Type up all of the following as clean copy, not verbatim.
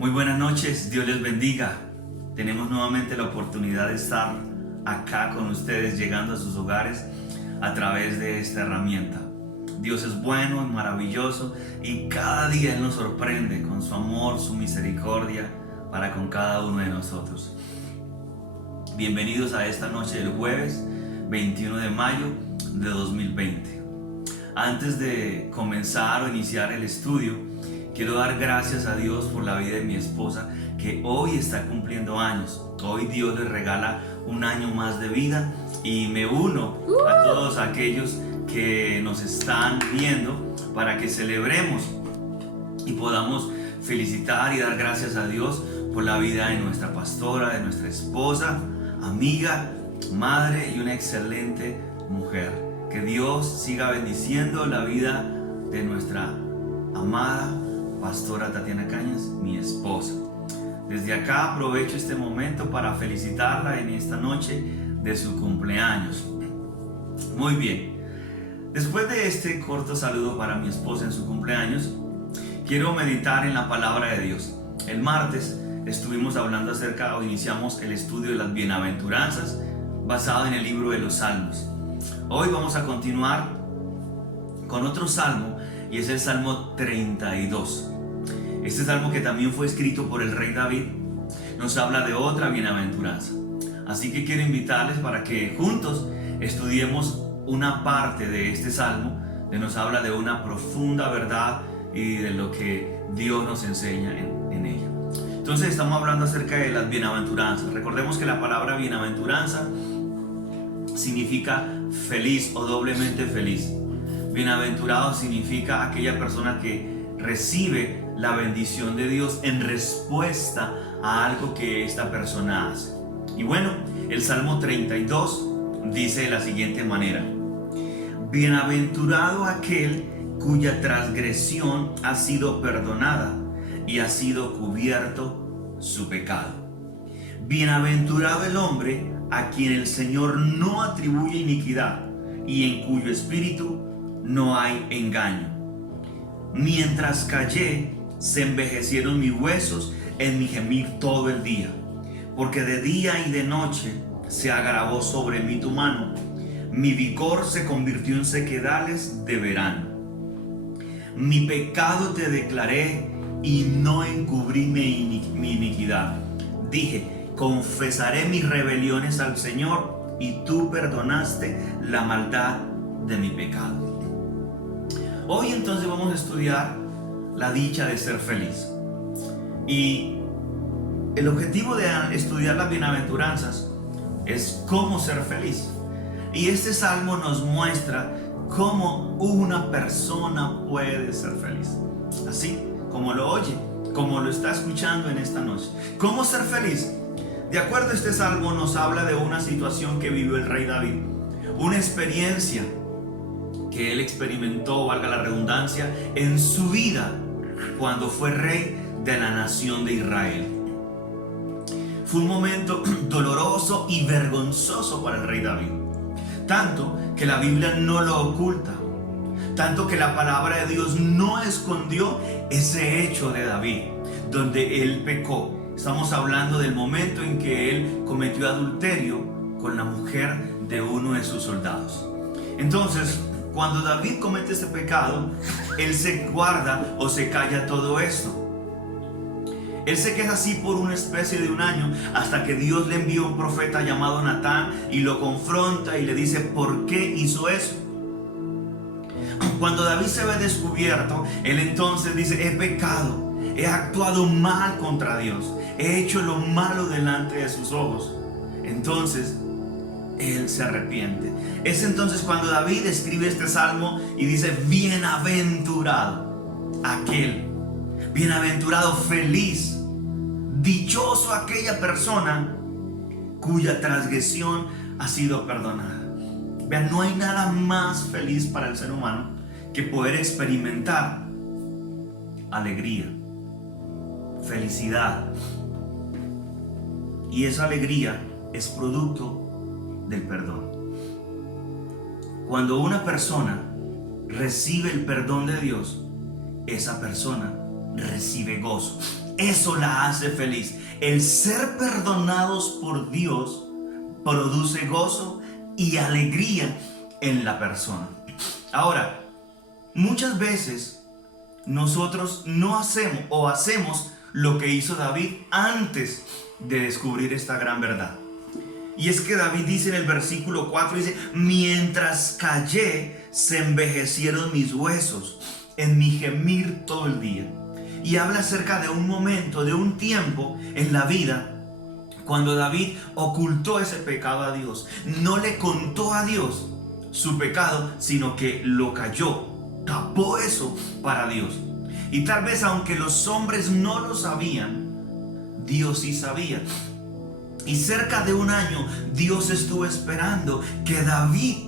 Muy buenas noches, Dios les bendiga. Tenemos nuevamente la oportunidad de estar acá con ustedes, llegando a sus hogares a través de esta herramienta. Dios es bueno y maravilloso y cada día Él nos sorprende con su amor, su misericordia para con cada uno de nosotros. Bienvenidos a esta noche del jueves 21 de mayo de 2020. Antes de comenzar o iniciar el estudio, quiero dar gracias a Dios por la vida de mi esposa, que hoy está cumpliendo años. Hoy Dios le regala un año más de vida y me uno a todos aquellos que nos están viendo para que celebremos y podamos felicitar y dar gracias a Dios por la vida de nuestra pastora, de nuestra esposa, amiga, madre y una excelente mujer. Que Dios siga bendiciendo la vida de nuestra amada pastora Tatiana Cañas, mi esposa. Desde acá aprovecho este momento para felicitarla en esta noche de su cumpleaños. Muy bien, después de este corto saludo para mi esposa en su cumpleaños, quiero meditar en la palabra de Dios. El martes estuvimos hablando acerca, o iniciamos el estudio de las bienaventuranzas basado en el libro de los Salmos. Hoy vamos a continuar con otro salmo y es el Salmo 32. Este salmo, que también fue escrito por el rey David, nos habla de otra bienaventuranza. Así que quiero invitarles para que juntos estudiemos una parte de este salmo que nos habla de una profunda verdad y de lo que Dios nos enseña en ella. Entonces estamos hablando acerca de las bienaventuranzas. Recordemos que la palabra bienaventuranza significa feliz o doblemente feliz. Bienaventurado significa aquella persona que recibe la bendición de Dios en respuesta a algo que esta persona hace. Y bueno, el Salmo 32 dice de la siguiente manera: bienaventurado aquel cuya transgresión ha sido perdonada y ha sido cubierto su pecado. Bienaventurado el hombre a quien el Señor no atribuye iniquidad y en cuyo espíritu no hay engaño. Mientras callé, se envejecieron mis huesos en mi gemir todo el día, porque de día y de noche se agravó sobre mí tu mano. Mi vigor se convirtió en sequedales de verano. Mi pecado te declaré y no encubrí mi iniquidad. Dije: confesaré mis rebeliones al Señor, y tú perdonaste la maldad de mi pecado. Hoy entonces vamos a estudiar la dicha de ser feliz. Y el objetivo de estudiar las bienaventuranzas es cómo ser feliz. Y este salmo nos muestra cómo una persona puede ser feliz. Así como lo oye, como lo está escuchando en esta noche. ¿Cómo ser feliz? De acuerdo a este salmo nos habla de una situación que vivió el rey David. Una experiencia que él experimentó, valga la redundancia, en su vida cuando fue rey de la nación de Israel. Fue un momento doloroso y vergonzoso para el rey David, tanto que la Biblia no lo oculta, tanto que la palabra de Dios no escondió ese hecho de David, donde él pecó. Estamos hablando del momento en que él cometió adulterio con la mujer de uno de sus soldados. Entonces, cuando David comete este pecado, él se guarda o se calla todo esto. Él se queda así por una especie de un año, hasta que Dios le envió un profeta llamado Natán y lo confronta y le dice por qué hizo eso. Cuando David se ve descubierto, él entonces dice: he pecado, he actuado mal contra Dios, he hecho lo malo delante de sus ojos. Entonces él se arrepiente. Es entonces cuando David escribe este salmo y dice: bienaventurado aquel, bienaventurado, feliz, dichoso aquella persona cuya transgresión ha sido perdonada. Vean, no hay nada más feliz para el ser humano que poder experimentar alegría, felicidad. Y esa alegría es producto del perdón. Cuando una persona recibe el perdón de Dios, esa persona recibe gozo. eso la hace feliz. El ser perdonados por Dios produce gozo y alegría en la persona. Ahora, muchas veces nosotros no hacemos o hacemos lo que hizo David antes de descubrir esta gran verdad. Y es que David dice en el versículo 4, dice: mientras callé, se envejecieron mis huesos en mi gemir todo el día. Y habla acerca de un momento, de un tiempo en la vida cuando David ocultó ese pecado a Dios. No le contó a Dios su pecado, sino que lo calló, tapó eso para Dios. Y tal vez aunque los hombres no lo sabían, Dios sí sabía. Y cerca de un año Dios estuvo esperando que David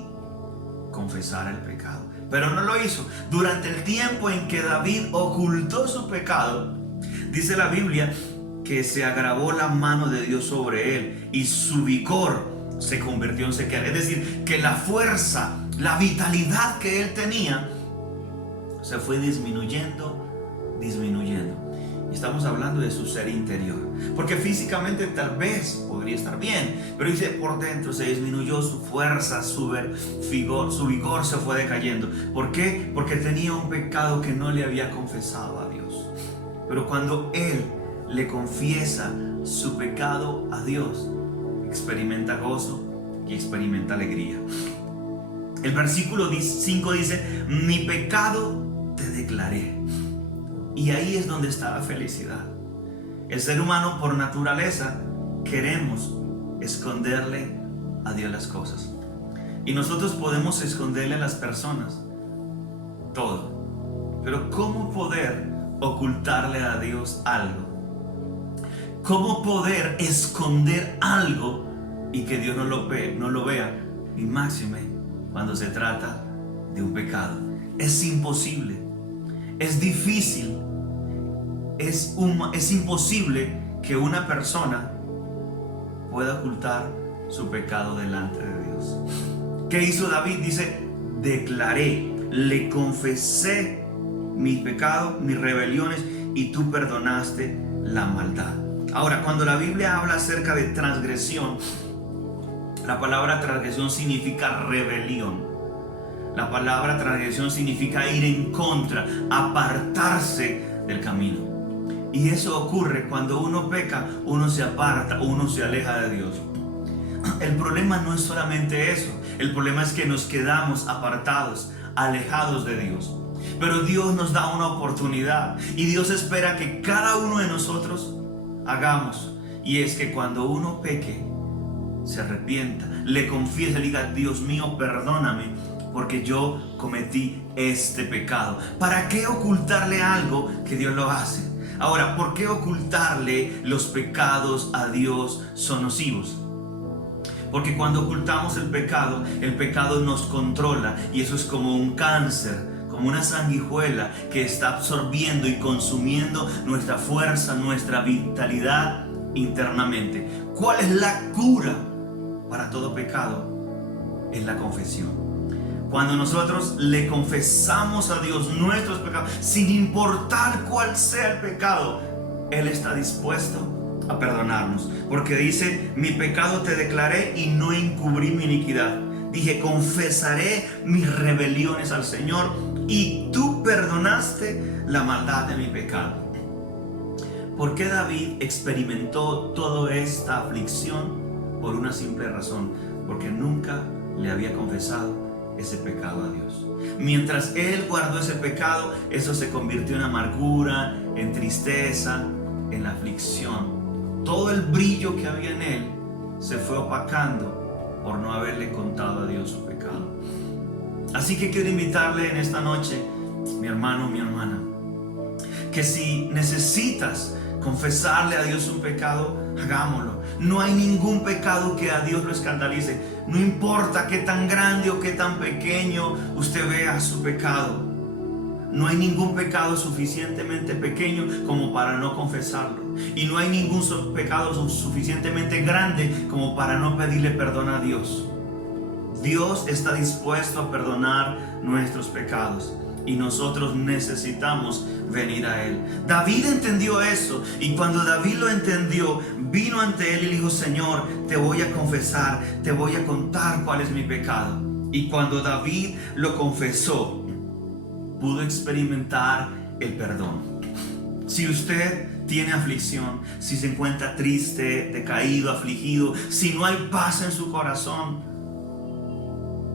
confesara el pecado, pero no lo hizo. Durante el tiempo en que David ocultó su pecado, dice la Biblia que se agravó la mano de Dios sobre él y su vigor se convirtió en sequedad. Es decir, que la fuerza, la vitalidad que él tenía se fue disminuyendo. Y estamos hablando de su ser interior, porque físicamente tal vez podría estar bien, pero dice, por dentro se disminuyó su fuerza, su vigor se fue decayendo. ¿Por qué? Porque tenía un pecado que no le había confesado a Dios. Pero cuando él le confiesa su pecado a Dios, experimenta gozo y experimenta alegría. El versículo 5 dice: mi pecado te declaré. Y ahí es donde está la felicidad. El ser humano por naturaleza queremos esconderle a Dios las cosas. Y nosotros podemos esconderle a las personas todo. Pero ¿cómo poder ocultarle a Dios algo? ¿Cómo poder esconder algo y que Dios no lo vea? Y máxime cuando se trata de un pecado. Es imposible. Es difícil, es imposible que una persona pueda ocultar su pecado delante de Dios. ¿Qué hizo David? Dice: declaré, le confesé mis pecados, mis rebeliones, y tú perdonaste la maldad. Ahora, cuando la Biblia habla acerca de transgresión, la palabra transgresión significa rebelión. La palabra transgresión significa ir en contra, apartarse del camino. Y eso ocurre cuando uno peca, uno se aparta, uno se aleja de Dios. El problema no es solamente eso. El problema es que nos quedamos apartados, alejados de Dios. Pero Dios nos da una oportunidad y Dios espera que cada uno de nosotros hagamos. Y es que cuando uno peque, se arrepienta, le confiese, le diga: Dios mío, perdóname, porque yo cometí este pecado. ¿Para qué ocultarle algo que Dios lo hace? Ahora, ¿por qué ocultarle los pecados a Dios son nocivos? Porque cuando ocultamos el pecado nos controla, y eso es como un cáncer, como una sanguijuela que está absorbiendo y consumiendo nuestra fuerza, nuestra vitalidad internamente. ¿Cuál es la cura para todo pecado? Es la confesión. Cuando nosotros le confesamos a Dios nuestros pecados, sin importar cuál sea el pecado, Él está dispuesto a perdonarnos. Porque dice: mi pecado te declaré y no encubrí mi iniquidad. Dije: confesaré mis rebeliones al Señor y tú perdonaste la maldad de mi pecado. ¿Por qué David experimentó toda esta aflicción? Por una simple razón: porque nunca le había confesado ese pecado a Dios. Mientras él guardó ese pecado, eso se convirtió en amargura, en tristeza, en aflicción. Todo el brillo que había en él se fue opacando por no haberle contado a Dios su pecado. Así que quiero invitarle en esta noche, mi hermano, mi hermana, que si necesitas confesarle a Dios un pecado, hagámoslo. No hay ningún pecado que a Dios lo escandalice. No importa qué tan grande o qué tan pequeño usted vea su pecado. No hay ningún pecado suficientemente pequeño como para no confesarlo. Y no hay ningún pecado suficientemente grande como para no pedirle perdón a Dios. Dios está dispuesto a perdonar nuestros pecados. y nosotros necesitamos venir a Él. David entendió eso, y cuando David lo entendió, vino ante Él y le dijo: Señor, te voy a confesar, te voy a contar cuál es mi pecado. Y cuando David lo confesó, pudo experimentar el perdón. Si usted tiene aflicción, si se encuentra triste, decaído, afligido, si no hay paz en su corazón,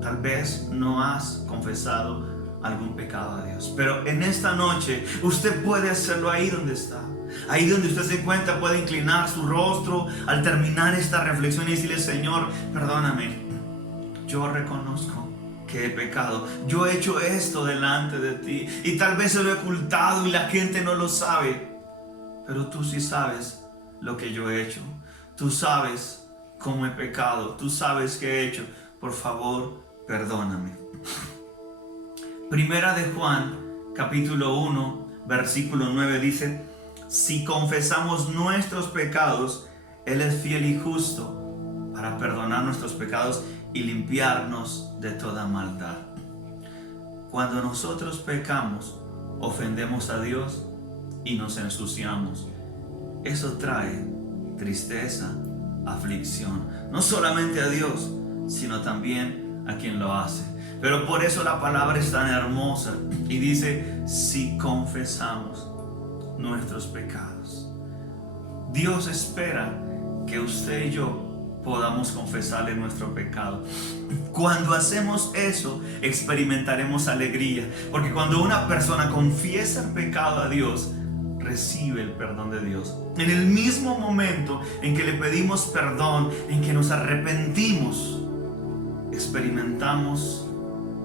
tal vez no has confesado algún pecado a Dios. Pero en esta noche usted puede hacerlo ahí donde está. Ahí donde usted se encuentra, puede inclinar su rostro al terminar esta reflexión y decirle: Señor, perdóname. Yo reconozco que he pecado. Yo he hecho esto delante de ti, y tal vez se lo he ocultado y la gente no lo sabe. Pero tú sí sabes lo que yo he hecho. Tú sabes cómo he pecado. Tú sabes qué he hecho. Por favor, perdóname. Primera de Juan, capítulo 1, versículo 9 dice: si confesamos nuestros pecados, Él es fiel y justo para perdonar nuestros pecados y limpiarnos de toda maldad. Cuando nosotros pecamos, ofendemos a Dios y nos ensuciamos. Eso trae tristeza, aflicción, no solamente a Dios, sino también a quien lo hace. Pero por eso la palabra es tan hermosa y dice: si confesamos nuestros pecados. Dios espera que usted y yo podamos confesarle nuestro pecado. Cuando hacemos eso, experimentaremos alegría, porque cuando una persona confiesa el pecado a Dios, recibe el perdón de Dios. En el mismo momento en que le pedimos perdón, en que nos arrepentimos, experimentamos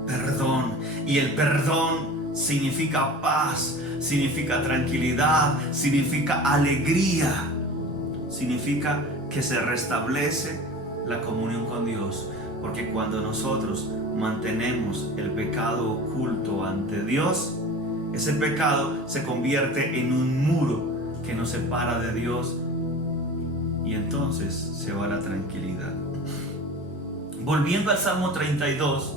perdón. Y el perdón significa paz, significa tranquilidad, significa alegría, significa que se restablece la comunión con Dios. Porque cuando nosotros mantenemos el pecado oculto ante Dios, ese pecado se convierte en un muro que nos separa de Dios, y entonces se va la tranquilidad. Volviendo al Salmo 32,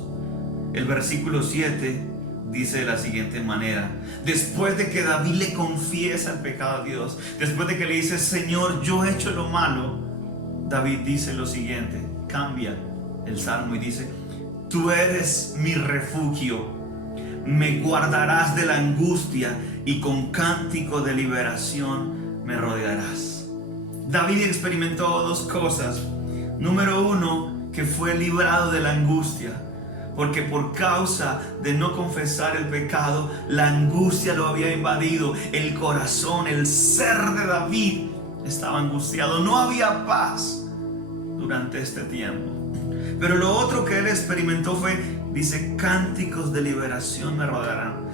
el versículo 7 dice de la siguiente manera: después de que David le confiesa el pecado a Dios, después de que le dice: Señor, yo he hecho lo malo, David dice lo siguiente, cambia el salmo y dice: tú eres mi refugio, me guardarás de la angustia y con cántico de liberación me rodearás. David experimentó dos cosas. Número uno, que fue librado de la angustia, porque por causa de no confesar el pecado, la angustia lo había invadido. El corazón, el ser de David estaba angustiado. No había paz durante este tiempo. Pero lo otro que él experimentó fue, dice, cánticos de liberación me rodearán.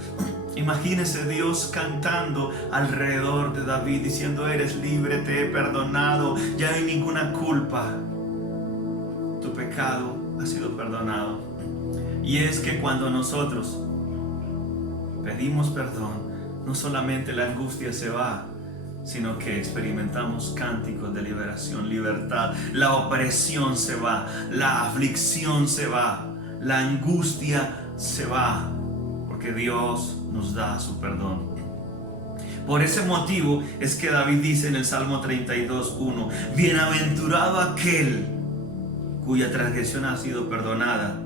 Imagínese Dios cantando alrededor de David, diciendo: eres libre, te he perdonado, ya no hay ninguna culpa. Tu pecado ha sido perdonado. Y es que cuando nosotros pedimos perdón, no solamente la angustia se va, sino que experimentamos cánticos de liberación, libertad. La opresión se va, la aflicción se va, la angustia se va, porque Dios nos da su perdón. Por ese motivo es que David dice en el Salmo 32:1: bienaventurado aquel cuya transgresión ha sido perdonada.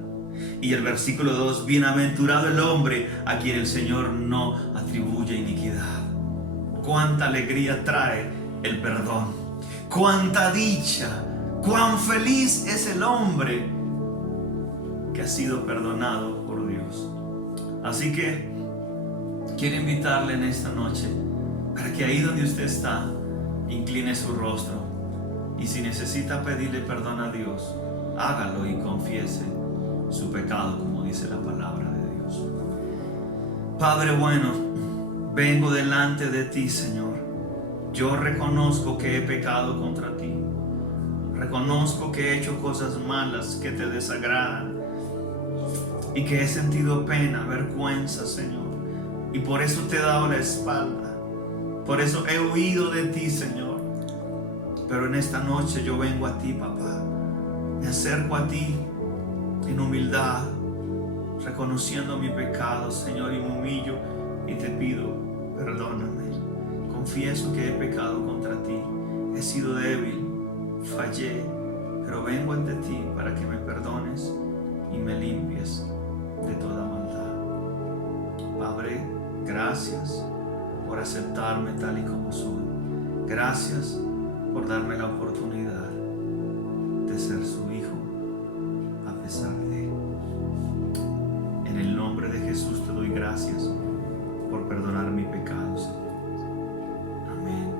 Y el versículo 2: bienaventurado el hombre a quien el Señor no atribuye iniquidad. Cuánta alegría trae el perdón, cuánta dicha, cuán feliz es el hombre que ha sido perdonado por Dios. Así que quiero invitarle en esta noche para que ahí donde usted está, incline su rostro, y si necesita pedirle perdón a Dios, hágalo y confiese su pecado, como dice la palabra de Dios. Padre bueno, vengo delante de ti, Señor. Yo reconozco que he pecado contra ti. Reconozco que he hecho cosas malas que te desagradan y que he sentido pena, vergüenza, Señor. Y por eso te he dado la espalda. Por eso he huido de ti, Señor. Pero en esta noche yo vengo a ti, papá. Me acerco a ti en humildad, reconociendo mi pecado, Señor, y me humillo y te pido, perdóname. Confieso que he pecado contra ti, he sido débil, fallé, pero vengo ante ti para que me perdones y me limpies de toda maldad. Padre, gracias por aceptarme tal y como soy. Gracias por darme la oportunidad de ser su hijo a pesar de. En el nombre de Jesús te doy gracias por perdonar mi pecado, Señor. Amén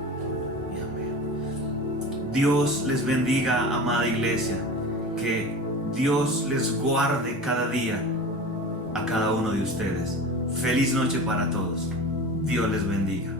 y amén. Dios les bendiga, amada iglesia. Que Dios les guarde cada día a cada uno de ustedes. Feliz noche para todos. Dios les bendiga.